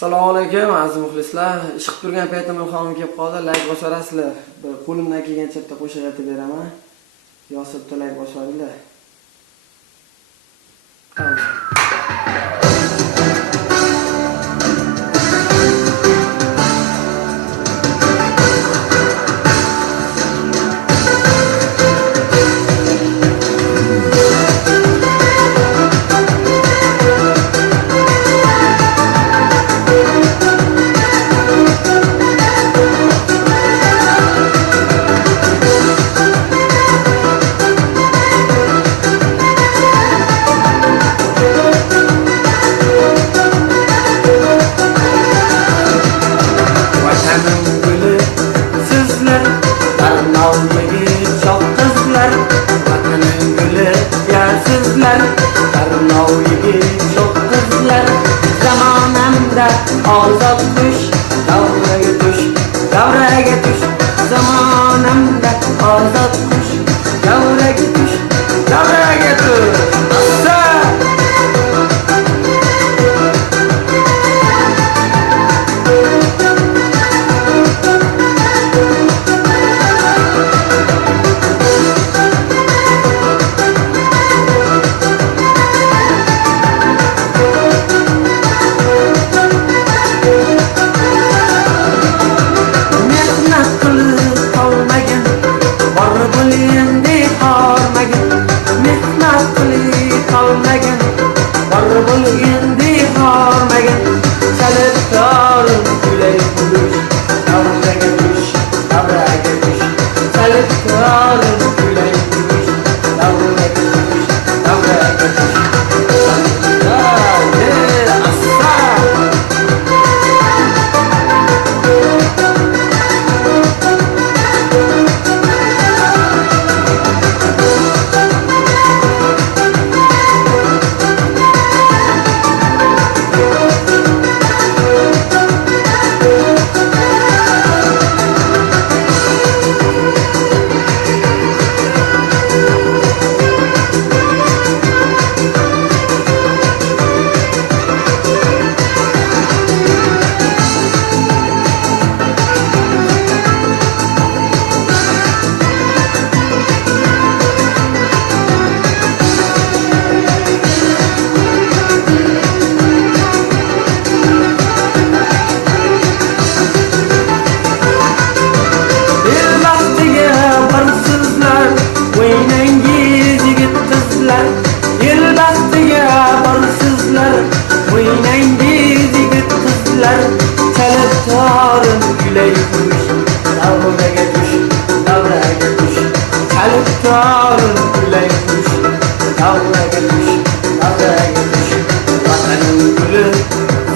Assalomu alaykum aziz muxlislar. Ishqib turgan paytim ilhomim kelib qoldi. Like bosarasizlar. Bir qo'limdan kelgancha bitta qo'shiq aytib beraman. Yosib like bosaringlar. Ozod tush, davraga tush, zamonamda ozod tush, davraga tush, davraga tush.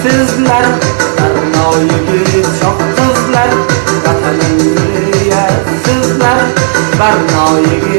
Sizlar barnoyigi shoh qizlar, vataning guli sizlar barnoyigi